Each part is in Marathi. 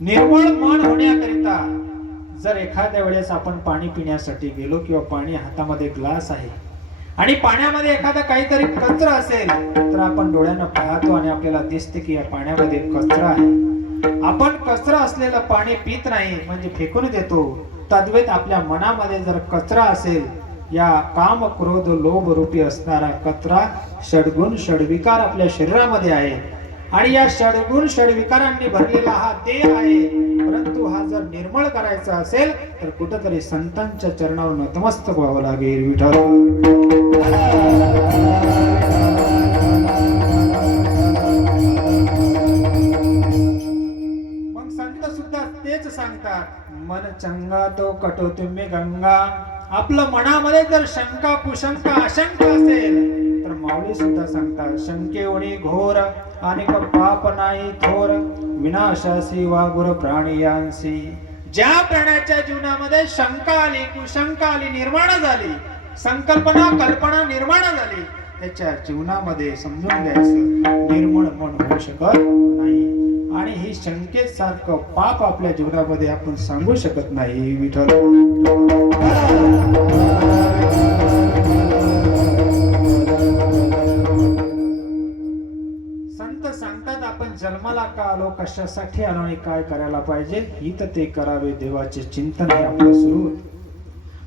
निर्मळ मन होण्याकरिता जर एखाद्या वेळेस आपण पाणी पिण्यासाठी गेलो किंवा पाणी हातामध्ये ग्लास आहे आणि पाण्यामध्ये एखादा काहीतरी कचरा असेल तर आपण डोळ्यानं पाहतो आणि आपल्याला दिसते की या पाण्यामध्ये कचरा आहे. आपण कचरा असलेलं पाणी पित नाही म्हणजे फेकून देतो. तद्वैत आपल्या मनामध्ये जर कचरा असेल, या काम क्रोध लोभ रूपी असणारा कचरा षडगुण षडविकार आपल्या शरीरामध्ये आहे आणि या षडगुण षडविकारांनी भरलेला हा देह आहे. परंतु हा जर निर्मळ करायचा असेल तर कुठेतरी संतांच्या चरणावर नतमस्तक व्हावं लागेल. विठ्ठल मग संत सुद्धा तेच सांगतात, मन चंगा तो कटो तुम्ही गंगा. आपलं मनामध्ये जर शंका कुशंका आशंका असेल तर माऊली सुद्धा सांगतात, शंकेवणी घोर आणि पाप नाही थोर, विनाशासी वागुर प्राणियांसी. ज्या प्राण्याच्या जीवनामध्ये शंका आली कुशंका आली निर्माण झाली, संकल्पना कल्पना निर्माण झाली, त्याच्या जीवनामध्ये समजून घ्यायचं निर्मळ मन होऊ शकत नाही. आणि ही शंकेसारखं पाप आपल्या जीवनामध्ये आपण सांगू शकत नाही. विठ्ठल संत सांगतात, आपण जन्माला का आलो, कशासाठी आलो आणि काय करायला पाहिजे, हित ते करावे देवाचे चिंतन हे आपलं सुरू होतं.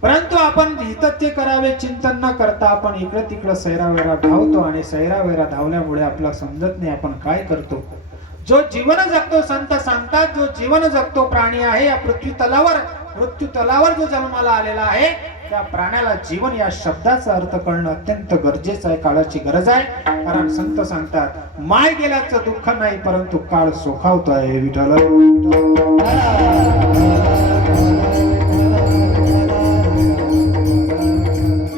परंतु आपण हित ते करावे चिंतन न करता आपण इकडे तिकडे सैरावैरा धावतो आणि सैरावैरा धावल्यामुळे आपल्याला समजत नाही आपण काय करतो. जो जीवन जगतो, संत सांगतात, जो जीवन जगतो प्राणी आहे या पृथ्वी तलावर जो जन्माला आलेला आहे त्या प्राण्याला जीवन या शब्दाचा अर्थ कळणं अत्यंत गरजेचं आहे, काळाची गरज आहे. कारण संत सांगतात, माय गेल्याचं दुःख नाही परंतु काळ सोखावतो आहे. विठ्ठल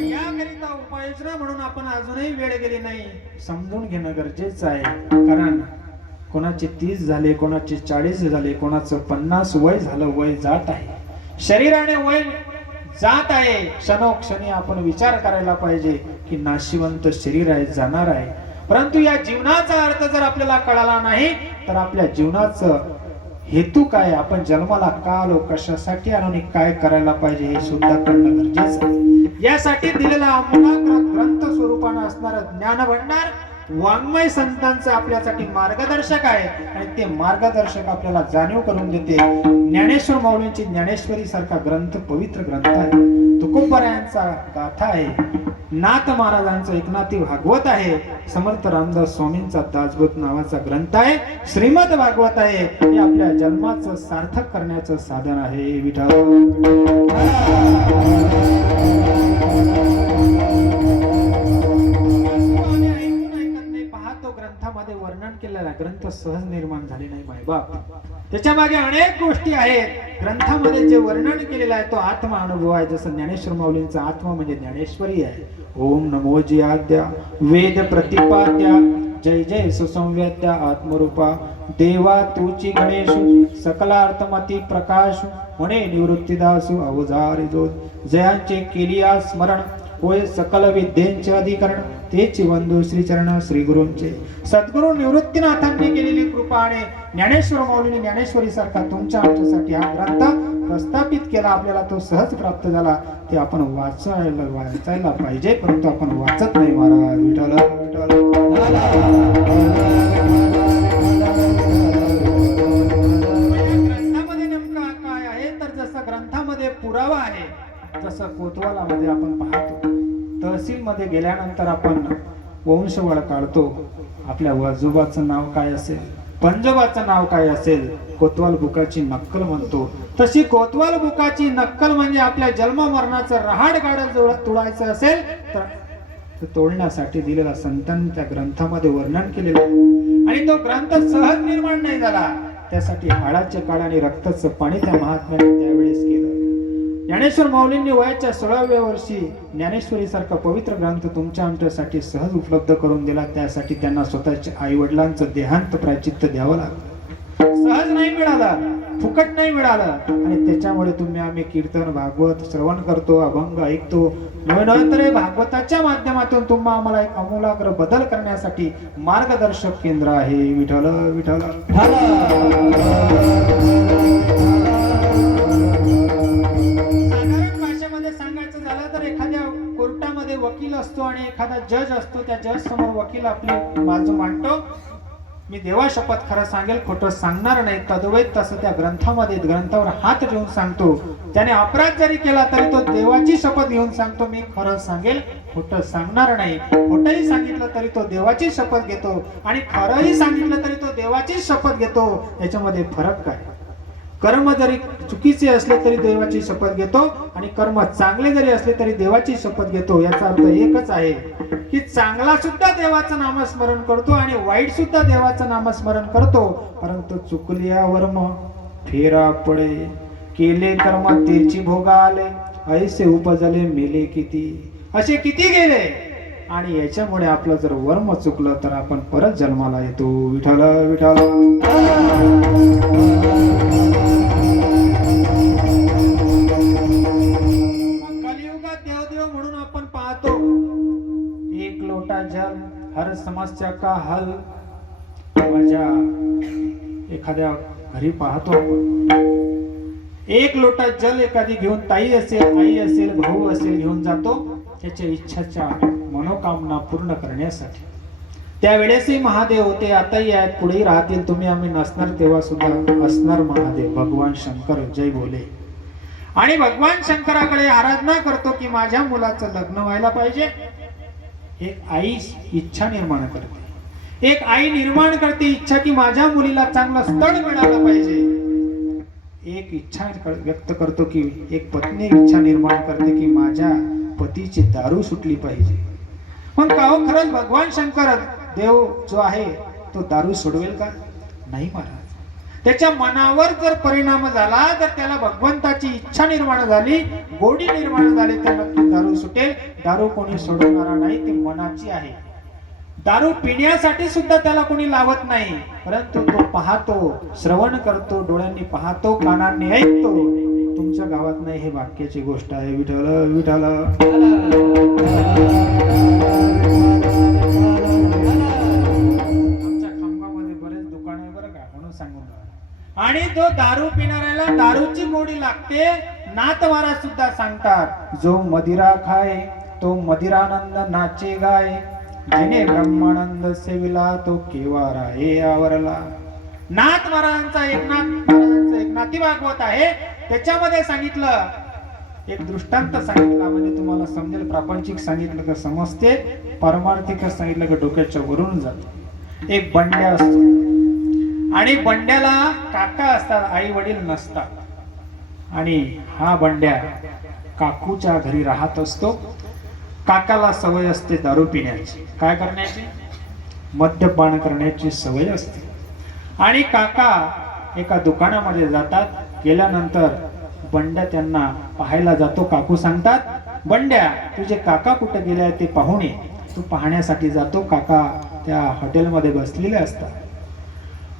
याकरिता उपाययोजना म्हणून आपण अजूनही वेळ गेली नाही समजून घेणं गरजेचं आहे. कारण कोणाचे 30 झाले, कोणाचे 40 झाले, कोणाचं 50 वय झालं, वय जात आहे, शरीराने वय जात आहे. क्षणोक्षणी आपण विचार करायला पाहिजे की नाशिवंत शरीर आहे, जाणार आहे. परंतु या जीवनाचा अर्थ जर आपल्याला कळाला नाही तर आपल्या जीवनाचं हेतू काय, आपण जन्माला का आलो, कशासाठी आलो आणि काय करायला पाहिजे हे सुद्धा कळणं गरजेचं आहे. यासाठी दिलेला अमूलाग्र ग्रंथ स्वरूपानं असणारा ज्ञानभंडार वाङ्मय संतांचं आपल्यासाठी मार्गदर्शक आहे आणि ते मार्गदर्शक आपल्याला जाणीव करून देते. ज्ञानेश्वर माऊलींची ज्ञानेश्वरी सारखा ग्रंथ पवित्र ग्रंथ आहे. तुकोबरायांचा गाथा आहे, नाथ महाराजांचं एकनाथी भागवत आहे, समर्थ रामदास स्वामींचा दासबोध नावाचा ग्रंथ आहे, श्रीमद भागवत आहे. हे आपल्या जन्माचं सार्थक करण्याचं साधन आहे. विठ्ठल ग्रंथामध्ये वर्णन केलेला ग्रंथ सहज निर्माण झाले नाही मायबाप, त्याच्या मागे अनेक गोष्टी आहेत. ग्रंथामध्ये जे वर्णन केलेलं आहे तो आत्मा अनुभव आहे. जसं ज्ञानेश्वर माऊलींचा आत्मा म्हणजे ज्ञानेश्वरी आहे. ओम नमो जी आद्या वेद प्रतिपाद्या जय जय सुसंवेद्या आत्मरूपा देवा तुची गणेशु सकलार्थमती प्रकाश म्हणे निवृत्तीदासु अवजारी जो जयांचे केलिया स्मरण होय सकल विद्येचे अधिकरण तेची वंदू श्री चरण श्री गुरूंचे. सद्गुरू निवृत्तीनाथांनी केलेली कृपा आणि ज्ञानेश्वर माऊलीने ज्ञानेश्वरी सारखा तुमच्या आमच्यासाठी हा ग्रंथ प्रस्थापित केला. आपल्याला तो सहज प्राप्त झाला. ते आपण वाचायला पाहिजे परंतु आपण वाचत नाही. महाराज विठ्ठल ग्रंथामध्ये नेमका काय आहे तर जसं ग्रंथामध्ये पुरावा आहे, जसं कोतवालामध्ये आपण पाहतो तहसीलमध्ये गेल्यानंतर आपण वंशवळ काढतो. आपल्या आजोबाचं नाव काय असेल, पंजोबाचं नाव काय असेल, कोतवाल बुकाची नक्कल म्हणतो. तशी कोतवाल बुकाची नक्कल म्हणजे आपल्या जन्म मरणाचं रहाड गाडं तोडायचं असेल तर तोडण्यासाठी दिलेला संतांनी त्या ग्रंथामध्ये वर्णन केलेलं आहे. आणि तो ग्रंथ सहज निर्माण नाही झाला, त्यासाठी हाडाचे काळ आणि रक्ताचं पाणी त्या महात्म्याने त्यावेळेस केलं. ज्ञानेश्वर माऊलींनी वयाच्या 16व्या वर्षी ज्ञानेश्वरी सारखा पवित्र ग्रंथ तुमच्या आमच्यासाठी सहज उपलब्ध करून दिला. त्यासाठी त्यांना स्वतःच्या आई वडिलांचं देहांत प्रायचित्त द्यावं लागलं. सहज नाही मिळालं, फुकट नाही मिळालं. आणि त्याच्यामुळे तुम्ही आम्ही कीर्तन भागवत श्रवण करतो, अभंग ऐकतो. नव्हे भागवताच्या माध्यमातून तुम्हा आम्हाला एक आमूलाग्र बदल करण्यासाठी मार्गदर्शक केंद्र आहे. विठ्ठल विठ्ठल. साधारण भाषेमध्ये सांगायचं झालं तर एखाद्या कोर्टामध्ये वकील असतो आणि एखादा जज असतो. त्या जज समोर वकील आपली बाजू मांडतो. मी देवा शपथ खरं सांगेल, खोटं सांगणार नाही. तद्वैत तसं त्या ग्रंथामध्ये ग्रंथावर हात ठेवून सांगतो. त्याने अपराध जरी केला तरी तो देवाची शपथ घेऊन सांगतो, मी खरं सांगेल, खोटं सांगणार नाही. खोटंही सांगितलं तरी तो देवाची शपथ घेतो आणि खरंही सांगितलं तरी तो देवाची शपथ घेतो. याच्यामध्ये फरक काय? कर्म जरी चुकीचे असले तरी देवाची शपथ घेतो आणि कर्म चांगले जरी असले तरी देवाची शपथ घेतो. याचा अर्थ एकच आहे की चांगला सुद्धा देवाचं नामस्मरण करतो आणि वाईट सुद्धा देवाचं नामस्मरण करतो. परंतु चुकलियावर मग फेरा पडे, केले कर्म तेची भोगा आले, ऐसे उपजले मेले किती. असे किती गेले. आणि याच्यामुळे आपलं जर वर्म चुकलं तर आपण परत जन्माला येतो. विठ्ठल विठ्ठल. कलियुगात देवदेव म्हणून आपण पाहतो, एक लोटा जल हर समस्या का हल. माझ्या एखाद्या घरी पाहतो आपण, एक लोटा जल एखादी घेऊन ताई असेल, आई असेल, भाऊ असेल घेऊन जातो त्याच्या इच्छाच्या मनोकामना पूर्ण करण्यासाठी. त्यावेळेसही महादेव होते, आताही आहेत, पुढेही राहतील. तुम्ही आम्ही नसणार तेव्हा सुद्धा असणार महादेव. भगवान शंकर जय बोले. आणि भगवान शंकराकडे आराधना करतो की माझ्या मुलाचं लग्न व्हायला पाहिजे. एक आई इच्छा निर्माण करते, एक आई निर्माण करते इच्छा की माझ्या मुलीला चांगलं स्थळ मिळालं पाहिजे. एक इच्छा व्यक्त करतो की एक पत्नी इच्छा निर्माण करते की माझ्या पतीची दारू सुटली पाहिजे. पण का हो, खरंच भगवान शंकर देव जो आहे तो दारू सोडवेल का? नाही महाराज. त्याच्या मनावर जर परिणाम झाला तर त्याला भगवंताची इच्छा निर्माण झाली, गोडी निर्माण झाली तर नक्की दारू सुटेल. दारू कोणी सोडवणारा नाही, ती मनाची आहे. दारू पिण्यासाठी सुद्धा त्याला कोणी लावत नाही, परंतु तो पाहतो, श्रवण करतो, डोळ्यांनी पाहतो, कानांनी ऐकतो. तुमच्या गावात नाही, हे वाक्याची गोष्ट आहे. विठ्ठल विठ्ठल. आमच्या खामगावमध्ये बरेच दुकान आहे बरं का, म्हणून सांगून. आणि तो दारू पिणाऱ्याला दारूची गोडी लागते. नाथवारा सुद्धा सांगतात, जो मदिरा खाय तो मदिरानंद नाचे गाय, जिने ब्रह्मानंद सेविला तो केवा राहे आवरला. नाथ महाराजांचा एक नाथी भागवत आहे. त्याच्यामध्ये सांगितलं, एक दृष्टांत सांगितला म्हणजे तुम्हाला समजेल. प्रापंचिक सांगितलं का समजते, पारमार्थिक सांगितलं का डोक्याच्या वरून जात. एक बंड्या असतो आणि बंड्याला काका असतात, आई वडील नसतात. आणि हा बंड्या काकूच्या घरी राहत असतो. काकाला सवय असते दारू पिण्याची. काय करण्याची? मद्यपान करण्याची सवय असते. आणि काका एका दुकानामध्ये जातात. गेल्यानंतर बंड्या त्यांना पाहायला जातो. काकू सांगतात, बंड्या तुझे काका कुठे गेले ते पाहून ये. तू पाहण्यासाठी जातो. काका त्या हॉटेलमध्ये बसलेले असतात.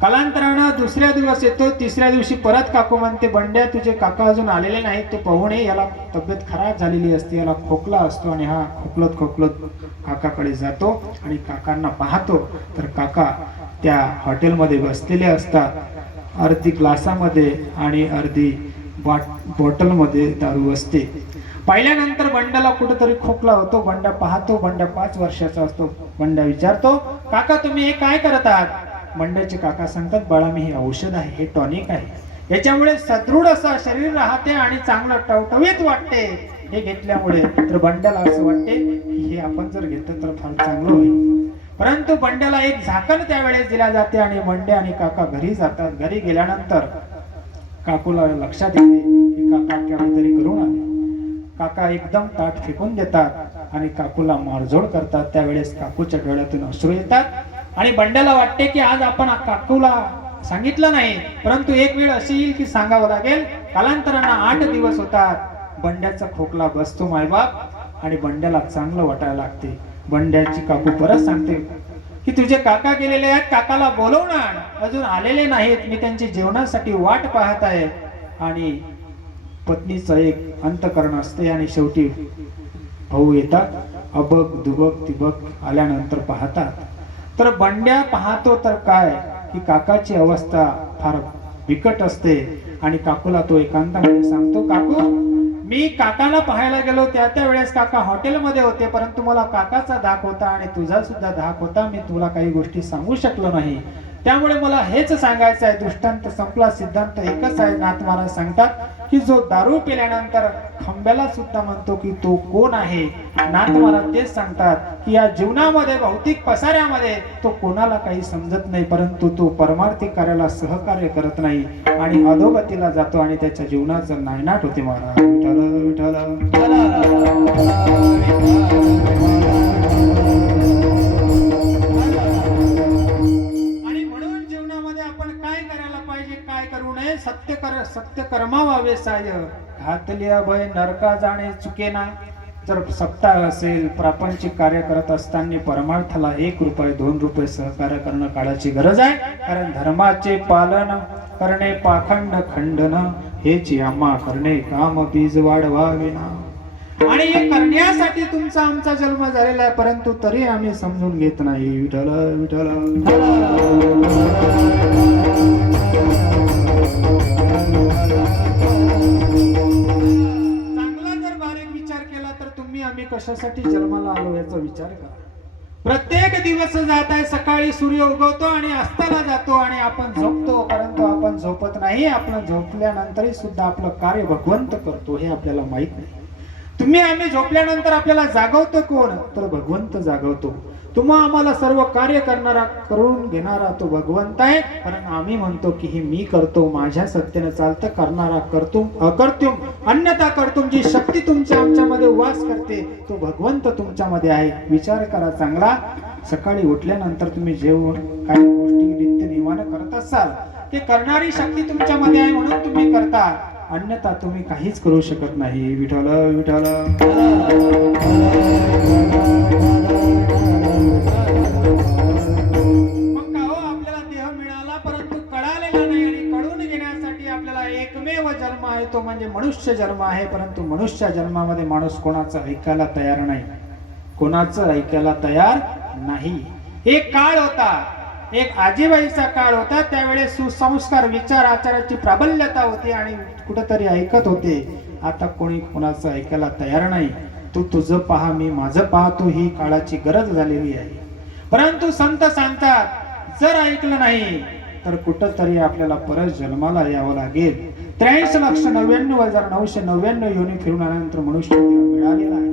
कालांतरानं दुसऱ्या दिवस येतो. तिसऱ्या दिवशी परत काकू म्हणते, बंड्या तुझे काका अजून आलेले नाही, तू पाहून ये. याला तब्येत खराब झालेली असते, याला खोकला असतो. आणि हा खोकलत काकाकडे जातो आणि काकांना पाहतो तर काका त्या हॉटेलमध्ये बसलेले असतात. अर्धी ग्लासामध्ये आणि अर्धी बॉटलमध्ये दारू असते. पाहिल्यानंतर बंड्याला कुठेतरी खोकला होतो. बंड्या पाहतो. बंड्या 5 वर्षाचा असतो. बंड्या विचारतो, काका तुम्ही हे काय करत आहात? बंड्याचे काका सांगतात, बाळा मी हे औषध आहे, हे टॉनिक आहे, याच्यामुळे सदृढ असं शरीर राहते आणि चांगलं टवटवीत वाटते. हे घेतल्यामुळे तर बंड्याला असं वाटते आपण जर घेतलं तर फार चांगलं होईल. परंतु बंड्याला एक झाकण त्यावेळेस दिल्या जाते आणि बंड्या आणि काका घरी जातात. घरी गेल्यानंतर काकूला लक्षात येते की काका काहीतरी करून आले. काका एकदम ताट फेकून देतात आणि काकूला मारझोड करतात. त्यावेळेस काकूच्या डोळ्यातून अश्रू येतात आणि बंड्याला वाटते की आज आपण काकूला सांगितलं नाही, परंतु एक वेळ अशी येईल की सांगावं लागेल. कालांतराने 8 दिवस होतात. बंड्याचा खोकला बसतो मायबाप आणि बंड्याला चांगलं वाटायला लागते. बंड्याची काकू परत सांगते की तुझे काका गेलेले आहेत, काकाला बोलवून आण. अजून आलेले नाहीत, मी त्यांची जेवणासाठी वाट पाहत आहे. आणि पत्नीचं एक अंतकरण असते आणि शेवटी भाऊ येतात. अबक दुबक तिबक आल्यानंतर पाहतात तर बंड्या पाहतो तर काय की काकाची अवस्था फार बिकट असते आणि काकूला तो एकांतामध्ये सांगतो, काकू मी काकाला पाहायला गेलो त्या वेळेस काका हॉटेलमध्ये होते, परंतु मला काकाचा धाक होता आणि तुझा सुद्धा धाक होता. मी तुला काही गोष्टी सांगू शकलो नाही, त्यामुळे मला हेच सांगायचं आहे. दृष्टांत संपला, सिद्धांत एकच आहे. नाथ महाराज सांगतात की जो दारू पिल्यानंतर खंब्याला सुद्धा म्हणतो की तो कोण आहे. नाथ महाराज तेच सांगतात की या जीवनामध्ये भौतिक पसाऱ्यामध्ये तो कोणाला काही समजत नाही, परंतु तो परमार्थिक कार्याला सहकार्य करत नाही आणि अधोगतीला जातो आणि त्याच्या जीवनाचं नायनाट होते. महाराज विठ्ठल सत्य कर्मावावे साय घातली अभय नरका जाणे चुकेना. जर सप्ताह असेल, प्रापंचिक कार्य करत असताना परमार्थाला 1 रुपये 2 रुपये सहकार्य करणं काळाची गरज आहे. कारण धर्माचे पालन करणे पाखंड खंडन हेच आम्हा करणे काम बीज वाढवावे ना. आणि हे करण्यासाठी तुमचा आमचा जन्म झालेला आहे, परंतु तरी आम्ही समजून घेत नाही. विठ्ठल विठ्ठल चांगला जर बारीक विचार केला तर तुम्ही आम्ही कशासाठी जन्माला आलो याचा विचार करा. प्रत्येक दिवस जात आहे, सकाळी सूर्य उगवतो आणि अस्ताला जातो आणि आपण झोपतो, परंतु आपण झोपत नाही. आपण झोपल्यानंतरही सुद्धा आपलं कार्य भगवंत करतो हे आपल्याला माहित नाही. तुम्ही आम्ही झोपल्यानंतर आपल्याला जागवतो कोण, तर भगवंत जागवतो. तुम्हा आम्हाला सर्व कार्य करणारा करून घेणारा तो भगवंत आहे. कारण आम्ही म्हणतो की हे मी करतो, माझ्या सत्तेने चालतं, करणारा करतुम अकर्त्युम अन्यथा कर्तुम. जी शक्ती तुमच्या आमच्यामध्ये वास करते तो भगवंत तुमच्यामध्ये आहे. विचार करा चांगला. सकाळी उठल्यानंतर तुम्ही जेवण काही गोष्टी नित्य नियमानं करत असाल, ते करणारी शक्ती तुमच्यामध्ये आहे म्हणून तुम्ही करता, अन्यथा तुम्ही काहीच करू शकत नाही. विठ्ठल विठ्ठल मग का हो, आपल्याला देह मिळाला परंतु कळालेला नाही आणि कळून घेण्यासाठी आपल्याला एकमेव जन्म आहे तो म्हणजे मनुष्य जन्म आहे. परंतु मनुष्य जन्मामध्ये माणूस कोणाचं ऐकायला तयार नाही, कोणाचं ऐकायला तयार नाही. एक काळ होता, एक आजीबाईचा काळ होता. त्यावेळेस सुसंस्कार विचार आचाराची प्राबल्यता होती आणि कुठेतरी ऐकत होते. आता कोणी कोणाचं ऐकायला तयार नाही. तू तुझं पहा, मी माझं पाहतो, ही काळाची गरज झालेली आहे. परंतु संत सांगतात जर ऐकलं नाही तर कुठंतरी आपल्याला परत जन्माला यावं लागेल. 83,99,999 योनी फिरून आल्यानंतर मनुष्य मिळालेला आहे.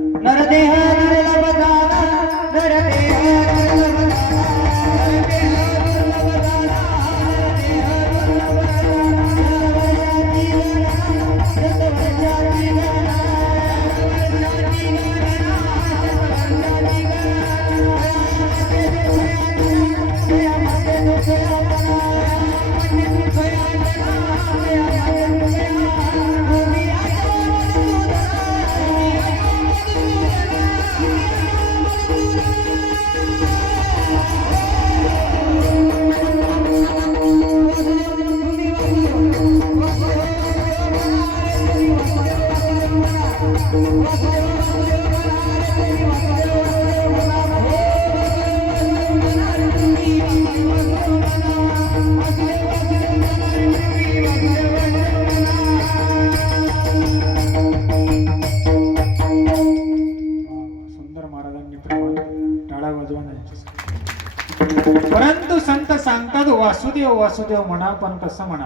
परंतु संत सांगतात वासुदेव वासुदेव म्हणा, पण कसं म्हणा.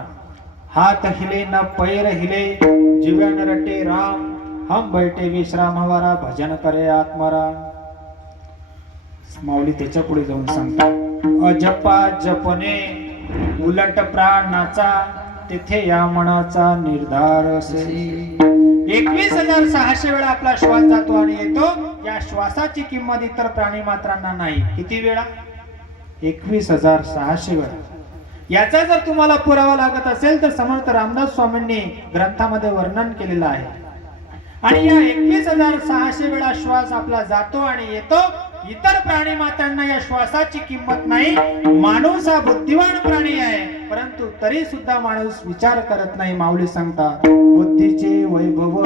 हात हिले न पैर हिले, जीव्यान रटे राम, हम बैठे विश्राम हवारा, भजन करे आत्माराम. माऊली त्याच्या पुढे जाऊन सांगतात, अजपा जपने उलट प्राणाचा, तेथे या मनाचा निर्धार असे. 21,600 वेळा आपला श्वास जातो आणि येतो. या श्वासाची किंमत इतर प्राणी मात्रांना नाही. किती वेळा? 21,600 वेळा. याचा जर तुम्हाला पुरावा लागत असेल तर समर्थ रामदास स्वामींनी ग्रंथामध्ये वर्णन केलेलं आहे. आणि या 21,600 वेळा श्वास आपला जातो आणि येतो. इतर प्राणी मात्रांना या श्वासाची किंमत नाही. माणूस हा बुद्धिवान प्राणी आहे, परंतु तरी सुद्धा माणूस विचार करत नाही. माऊली सांगतात, बुद्धीचे वैभव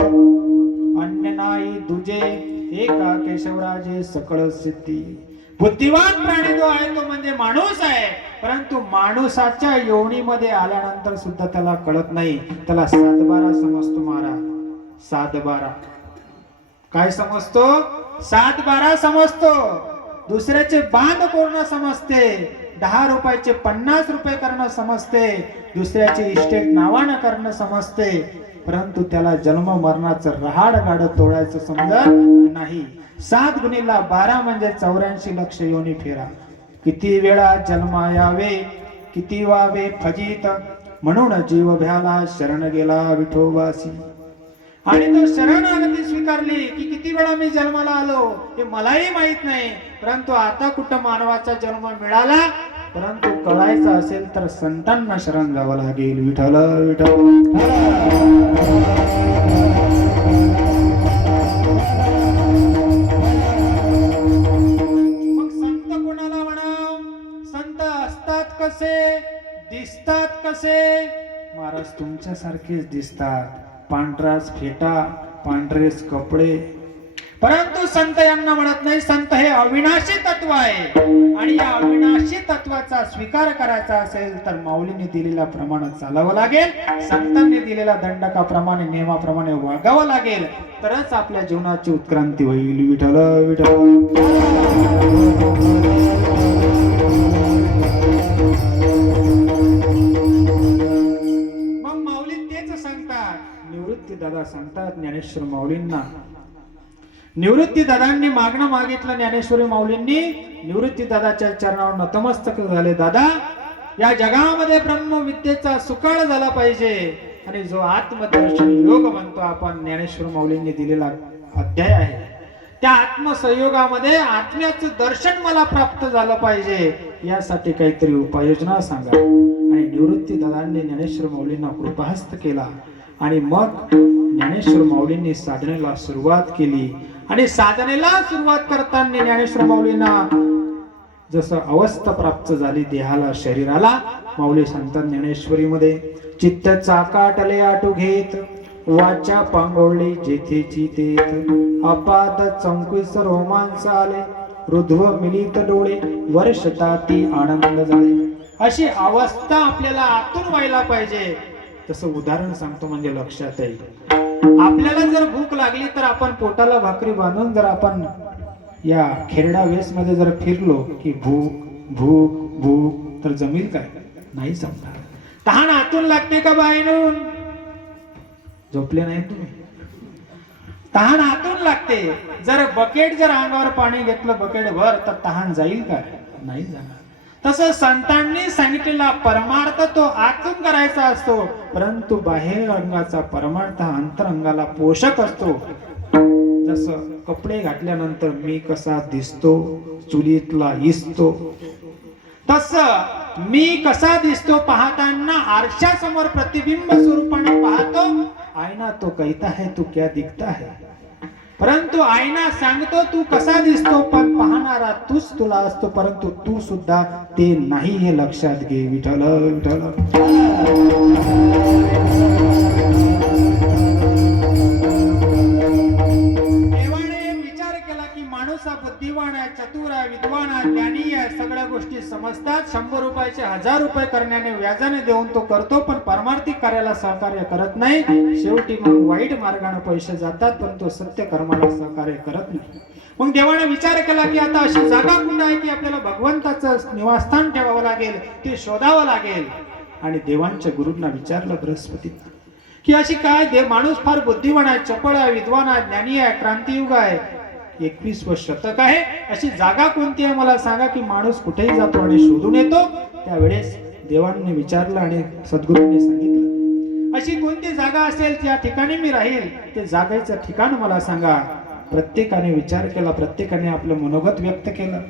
अन्य नाही दुजे, एका केशवराजे सकळ सिद्धी. बुद्धिवान प्राणी जो आहे तो म्हणजे माणूस आहे, परंतु माणूसाच्या योनीमध्ये आल्यानंतर सुद्धा त्याला कळत नाही. त्याला 7-12 समजतो महाराज. 7-12 काय समजतो? 7-12 समजतो. दुसऱ्याचे बांध कोरणं समजते. 10 रुपयाचे 50 रुपये करणं समजते. दुसऱ्याचे इस्टेट नावानं करणं समजते, परंतु त्याला जन्म मरणाचं रहाड गाड तोडायचं समजत नाही. 7 गुणिले 12 म्हणजे 84 लक्ष योनी फेरा. किती वेळा जन्मा यावे, किती वावे फजित, म्हणून जीव भ्याला शरण गेला विठोबासी. आणि तो शरणागती स्वीकारली की किती वेळा मी जन्माला आलो हे मलाही माहित नाही, परंतु आता कुठं मानवाचा जन्म मिळाला. परंतु कळायचं असेल तर संतांना शरण जावं लागेल. विठ्ठल विठ्ठल. मग संत कोणाला म्हणाव? संत असतात कसे, दिसतात कसे? महाराज तुमच्यासारखेच दिसतात. पांढराच फेटा, पांढरेच कपडे, परंतु संत यांना म्हणत नाही. संत हे अविनाशी तत्व आहे आणि या अविनाशी तत्वाचा स्वीकार करायचा असेल तर माऊलीने दिलेल्या प्रमाणे चालावं लागेल. संतांनी दिलेल्या दंडकाप्रमाणे, नियमाप्रमाणे वागावं लागेल, तरच आपल्या जीवनाची उत्क्रांती होईल. विठ्ठल विठ्ठल. मग माऊली तेच सांगतात. निवृत्ती दादा सांगतात ज्ञानेश्वर माऊलींना. निवृत्ती दादांनी मागणं मागितलं. ज्ञानेश्वरी माऊलींनी निवृत्ती दादाच्या चरणावर नतमस्तक झाले. दादा, या जगामध्ये ब्रह्मविद्येचा सुकाळ झाला पाहिजे. आणि जो आत्मदर्शन योग म्हणतो आपण, ज्ञानेश्वर माऊलींनी दिलेला अध्याय आहे, त्या आत्मसंयोगामध्ये आत्म्याचं दर्शन मला प्राप्त झालं पाहिजे. यासाठी काहीतरी उपाययोजना सांगा. आणि निवृत्ती दादांनी ज्ञानेश्वर माऊलींना कृपाहस्त केला. आणि मग ज्ञानेश्वर माऊलींनी साधनेला सुरुवात केली. आणि साधनेला सुरुवात करताना ज्ञानेश्वर माऊलींना जसं अवस्था प्राप्त झाली देहाला, शरीराला, माऊली सांगतात ज्ञानेश्वरीमध्ये, चित्त चाकाटले आटू घेत, वाचा पांगोळली जेथेची तेथ, अपाद चौकीस रोमांच आले, रुध्व मिलित डोळे, वर्षताती आनंद झाले. अशी अवस्था आपल्याला आतून व्हायला पाहिजे. तसं उदाहरण सांगतो म्हणजे लक्षात येईल. आपल्याला जर भूक लागली तर आपण पोटाला भाकरी बांधून जर आपण या खेरडा वेस मध्ये जर फिरलो की भूक भूक भूक तर जमील काय? नाही जमणार. तहान आतून लागते का बाहेरून? झोपले नाही तुम्ही? तहान आतून लागते. जर बकेट जर अंगावर पाणी घेतलं बकेट भर तर तहान जाईल का? नाही जाणार. तसं संतांनी सांगितलेला परमार्थ तो आतून करायचा असतो, परंतु बाहेर अंगाचा परमार्थ अंतरंगाला पोषक असतो. जसं कपडे घातल्यानंतर मी कसा दिसतो, चुलीतला इस्तो, तसं मी कसा दिसतो पाहताना आरशासमोर प्रतिबिंब स्वरूपाने पाहतो. आईना तो कहता है तू क्या दिखता है, परंतु आईना सांगतो तू कसा दिसतो, पण पाहणारा तूच तुला असतो, परंतु तू सुद्धा ते नाही हे लक्षात घे. विठ्ठल विठ्ठल. देवाने विचार केला की माणूस हा बुद्धिवान आहे, चतुर आहे, विद्वान आहे, ज्ञानी आहे, सगळ्या गोष्टी समजतात. 100 रुपयाचे 1000 रुपये करण्याने व्याजाने देऊन तो करतो, पण परमार्थिक कार्याला सहकार्य करत नाही. शेवटी मग वाईट मार्गाने पैसे जातात, पण तो सत्य कर्माला सहकार्य करत नाही. मग देवाने विचार केला की आता अशी जागा कुठे आहे की आपल्याला भगवंताचं निवासस्थान ठेवावं लागेल, ते शोधावं लागेल. आणि देवांच्या गुरूंना विचारलं बृहस्पती की अशी काय? देव माणूस फार बुद्धिवान आहे, चपळ आहे, विद्वान आहे, ज्ञानी आहे, क्रांतियुग आहे, 21व शतक आहे. अशी जागा कोणती आहे मला सांगा, की माणूस कुठेही जातो आणि शोधून येतो. त्यावेळेस देवांनी विचारलं आणि सद्गुरूंनी सांगितलं, अशी कोणती जागा असेल त्या ठिकाणी मी राहील, ते जागेचं ठिकाण मला सांगा. प्रत्येकाने विचार केला, प्रत्येकाने आपलं मनोगत व्यक्त केलं.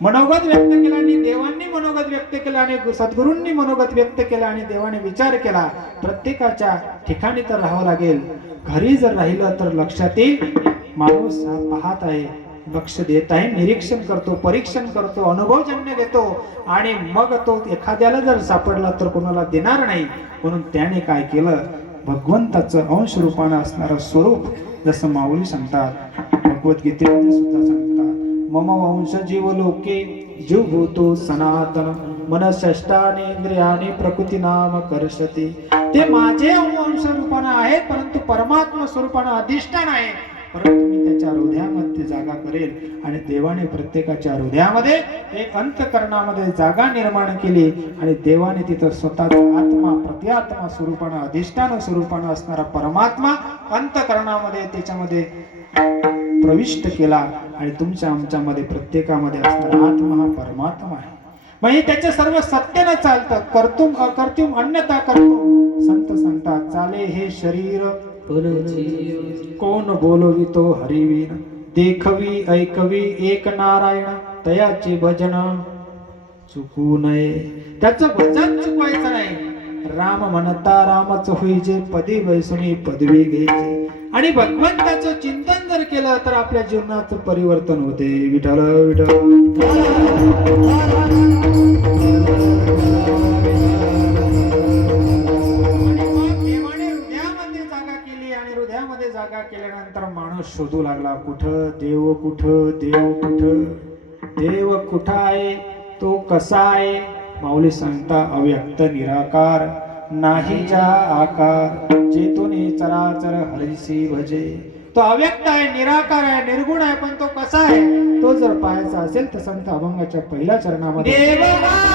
मनोगत व्यक्त केलं आणि देवांनी मनोगत व्यक्त केलं आणि सद्गुरूंनी मनोगत व्यक्त केलं आणि देवाने विचार केला, प्रत्येकाच्या ठिकाणी तर राहावं लागेल. घरी जर राहिलं तर लक्षात येईल माणूस हा पाहत आहे, लक्ष देत आहे, निरीक्षण करतो, परीक्षण करतो, अनुभवजन्य देतो आणि मग तो एखाद्याला जर सापडला तर कोणाला देणार नाही. म्हणून त्याने काय केलं, भगवंताचं अंश रूपानं असणारं स्वरूप, जसं माऊली सांगतात, भगवद्गीतेमध्ये सुद्धा सांगतात, मम वंश जीव लोके जीवभूतो सनातन मनषष्टानेंद्रियाने प्रकृती नाम कर्षते. ते माझे अंश रूपानं आहेत, परंतु परमात्मा स्वरूपानं अधिष्ठान आहे. परंतु मी त्याच्या हृदयामध्ये जागा करेल. आणि देवाने प्रत्येकाच्या हृदयामध्ये एक अंतकरणामध्ये जागा निर्माण केली आणि देवाने तिथं स्वतःचा आत्मा प्रत्यात्मा स्वरूपानं अधिष्ठान स्वरूपानं असणारा परमात्मा अंतकरणामध्ये त्याच्यामध्ये प्रविष्ट केला. आणि तुमच्या आमच्यामध्ये प्रत्येकामध्ये असणारा आत्मा हा परमात्मा आहे. म्हणजे त्याचे सर्व सत्यानं चालतं. कर्तुम अकर्तुम अन्यथा कर्तुम. संत सांगतात, चाले हे शरीर कोण बोलवितो हरिवीर. देखवी ऐकवी एक नारायण तयाचे भजन चुकू नये. त्याचं भजन चुकवायचं नाही. राम म्हणता रामच होईजे, पदी बैसुनी पदवी घ्यायची. आणि भगवंताचं चिंतन जर केलं तर आपल्या जीवनाचं परिवर्तन होते. विठ्ठल विठ्ठल. जागा केल्यानंतर माणूस शोधू लागला, कुठं देव, कुठं देव, कुठं देव, कुठं आहे, तो कसा आहे. माऊली सांगता, अव्यक्त निराकार नाही जा आकार, जेतोनी चराचर हरिसी भजे. तो अव्यक्त आहे, निराकार आहे, निर्गुण आहे, पण तो कसा आहे तो जर पाहायचा असेल तर संत अभंगाच्या पहिल्या चरणामध्ये देव आहे.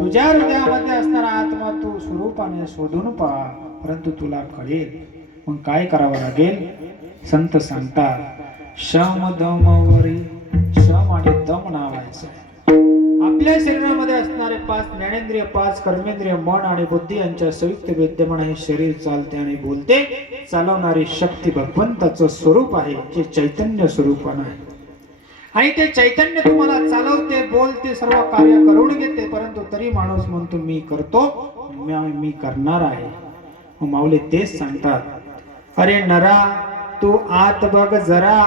तुझ्या हृदयामध्ये असणारा आत्मा तू स्वरूपाने शोधून पहा, परंतु तुला कळेल. मग काय करावं लागेल. संत सांगतात, शम दमवरी शम दम नावायचा आहे. आपल्या शरीरामध्ये असणारे 5 ज्ञानेंद्रिय, 5 कर्मेंद्रिय, मन आणि बुद्धी यांच्या संयुक्त विद्यमान हे शरीर चालते आणि बोलते. चालवणारी शक्ती भगवंताचं स्वरूप आहे, जे चैतन्य स्वरूपानं आहे. आणि ते चैतन्य तुम्हाला चालवते, बोलते, सर्व कार्य करून घेते. परंतु तरी माणूस म्हणतो मी करतो, मी करणार आहे. माऊली तेच सांगतात, अरे नरा तू आत बघ जरा,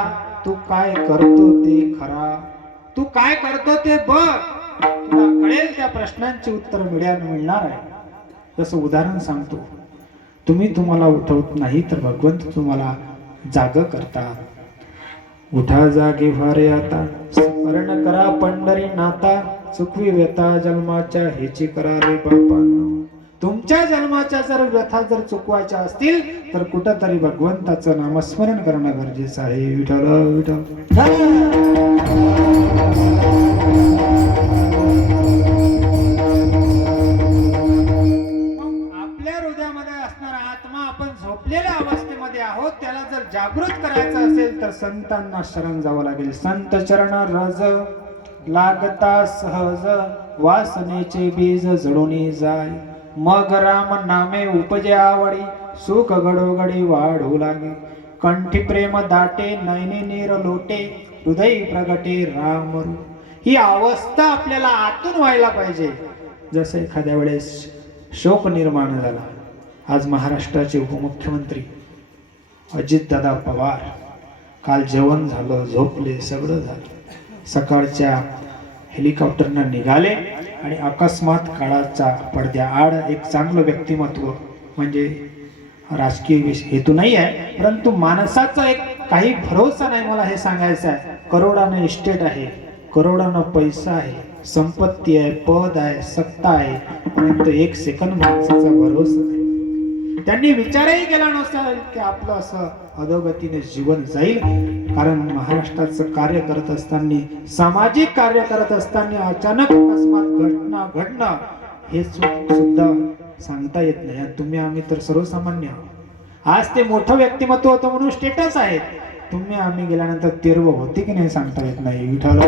तू काय करतो ते खरा, तू काय करतो ते बघ, तुला कळेल. त्या प्रश्नांची उत्तर मिळणार आहे. जसं उदाहरण सांगतो, तुम्हाला उठवत नाही तर भगवंत तुम्हाला जाग करतात. उठा जागे व्हारे आता, स्मरण करा पंढरी नाता, चुकवी व्यथा जन्माच्या हेची करा रे बापांनो. तुमच्या जन्माच्या जर व्यथा जर चुकवायच्या असतील तर कुठंतरी भगवंताचं नामस्मरण करणं गरजेचं आहे. विठ्ठल विठ्ठल. आपल्या हृदयामध्ये असणारा आत्मा, आपण झोपलेल्या अवस्थेमध्ये आहोत, त्याला जर जागृत करायचं असेल तर संतांना शरण जावं लागेल. संत चरण रज लागता सहज, वासनेचे बीज जडून जाय. मग राम नामे उपजे आवडी, सुख घडोघडी वाढू लागे. कंठी प्रेम दाटे, नयने नीर लोटे, हृदय प्रगटे राम. ही अवस्था आपल्याला आतून व्हायला पाहिजे. जसं एखाद्या वेळेस शोक निर्माण झाला. आज महाराष्ट्राचे उपमुख्यमंत्री अजितदादा पवार काल जेवण झालं, झोपले, सगळं झालं. सकाळच्या हेलिकॉप्टरनं निघाले आणि अकस्मात काळाच्या पडद्याआड एक चांगलं व्यक्तिमत्व, म्हणजे राजकीय हेतू नाही आहे, परंतु माणसाचा एक काही भरोसा नाही. मला हे सांगायचं आहे, करोडानं इस्टेट आहे, करोडानं पैसा आहे, संपत्ती आहे, पद आहे, सत्ता आहे, परंतु एक सेकंद माणसाचा भरोसा नाही. त्यांनी विचारही केला नसता की आपलं असं अधोगतीने जीवन जाईल. कारण महाराष्ट्राचं कार्य करत असताना, सामाजिक कार्य करत असताना अचानक अकस्मात घटना घडणं हे सुद्धा सांगता येत नाही. तुम्ही आम्ही तर सर्वसामान्य. आज ते मोठं व्यक्तिमत्व होतं म्हणून स्टेटस आहे. तुम्ही आम्ही गेल्यानंतर तीर्व होती की नाही सांगता येत नाही. विठ्ठल.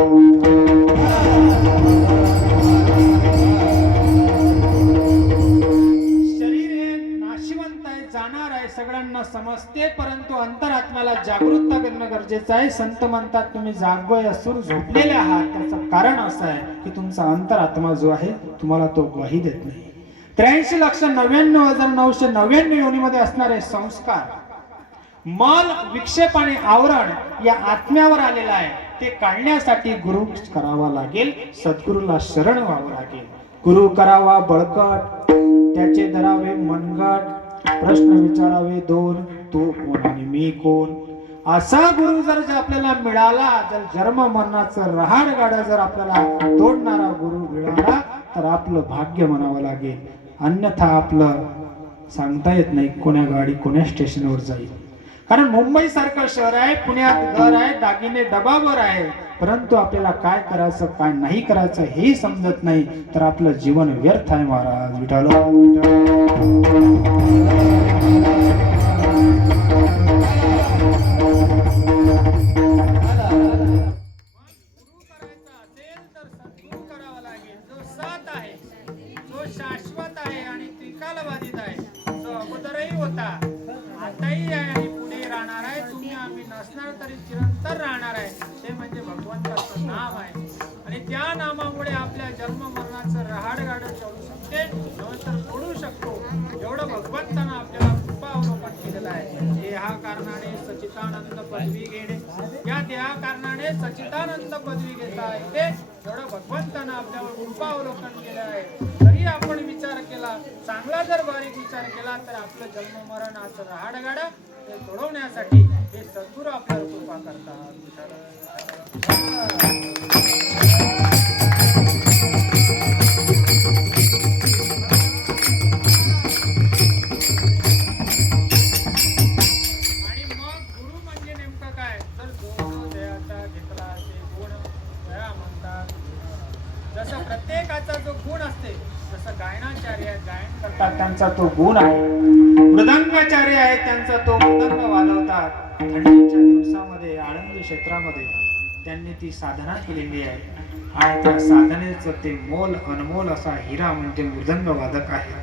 शरीर हे नाशिवंत आहे, जाणार आहे, सगळ्यांना समजते, परंतु अंतरात्म्याला जागृत करणं गरजेचं आहे. संत म्हणतात तुम्ही जागोय असून झोपलेले आहात. त्याचं कारण असं आहे की तुमचा अंतरात्मा जो आहे तुम्हाला तो ग्वाही देत नाही. 83,99,999 योनीमध्ये असणारे संस्कार, मल, विक्षेप आणि आवरण या आत्म्यावर आलेला आहे. ते काढण्यासाठी गुरु करावा लागेल, सद्गुरूला शरण व्हावं लागेल. गुरु करावा बळकट, त्याचे धरावे मनगट, प्रश्न विचारावे 2, तू कोण आणि मी कोण. असा गुरु जर आपल्याला मिळाला, जर जन्म मरणाचं रहाड गाडा जर आपल्याला तोडणारा गुरु मिळाला तर आपलं भाग्य म्हणावं लागेल. अन्यथा आपलं सांगता येत नाही कोण्या गाडी कोण्या स्टेशनवर जाईल. कारण मुंबई सारखं शहर आहे, पुण्यात घर आहे, दागिने डबावर आहे, परंतु आपल्याला काय करायचं काय नाही करायचं हेही समजत नाही, तर आपलं जीवन व्यर्थ आहे. महाराज विठ्ठल. शाश्वत आहे आणि त्रिकालबाधित आहे, जो अगोदरही होता, आताही आहे आणि पुढे राहणार आहे. तुम्ही आम्ही नसणार तरी चिरंतर राहणार आहे. ते म्हणजे भगवंताचं नाम आहे. आणि त्या नामामुळे आपल्या जन्म मरणाचं रहाड गाडं चढू शकते, नंतर सोडू शकतो. एवढं भगवंतानं आपल्याला कृपा अवलोकन केलेलं आहे. देहा कारणाने सच्चिदानंद पदवी घेणे, या देहा कारणाने सच्चिदानंद पदवी घेता येते. एवढं भगवंतानं आपल्यावर कृपा अवलोकन केलं आहे. तरी आपण विचार केला, चांगला जर बारीक विचार केला तर आपलं जन्म मरणाचं रहाडगाडा ते तोडवण्यासाठी हे सद्गुरू आपल्यावर कृपा करतात. आणि मग गुरु म्हणजे नेमकं काय, तर जो देहाचा घेतला ते गुण दया म्हणतात. जसं प्रत्येकाचा जो गुण असते, जसं गायनाचार्य गायन करतात त्यांचा तो गुण आहे, मृदंगाचार्य आहे त्यांचा तो मृदंग वाजवतात. थंडीच्या दिवसामध्ये आळंदी क्षेत्रामध्ये त्यांनी ती साधना केलेली आहे आणि त्या साधनेचं ते मोल अनमोल असा हिरा म्हणजे मृदंग वादक आहे.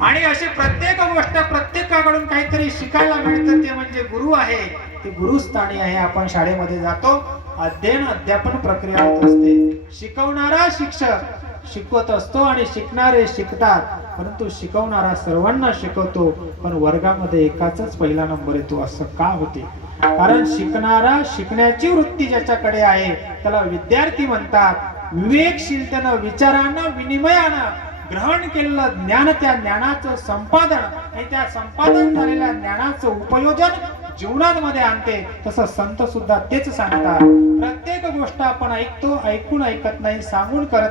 आणि अशी प्रत्येक गोष्ट प्रत्येकाकडून काहीतरी शिकायला मिळतं ते म्हणजे गुरु आहे, ते गुरुस्थानी आहे. आपण शाळेमध्ये जातो, अध्ययन अध्यापन प्रक्रिया होत असते. शिकवणारा शिक्षक शिकवत असतो आणि शिकणारे शिकतात, परंतु शिकवणारा सर्वांना शिकवतो पण वर्गामध्ये एकाचाच पहिला नंबर येतो. असं का होते? कारण शिकणारा, शिकण्याची वृत्ती ज्याच्याकडे आहे त्याला विद्यार्थी म्हणतात. विवेकशीलतेनं, विचारानं, विनिमयानं ग्रहण केलेलं ज्ञान, त्या ज्ञानाचं संपादन आणि त्या संपादन झालेल्या ज्ञानाचं उपयोजन जीवनामध्ये आणते. तसं संत सुद्धा तेच सांगतात. प्रत्येक गोष्ट आपण ऐकतो, ऐकून ऐकत नाही, सांगून करत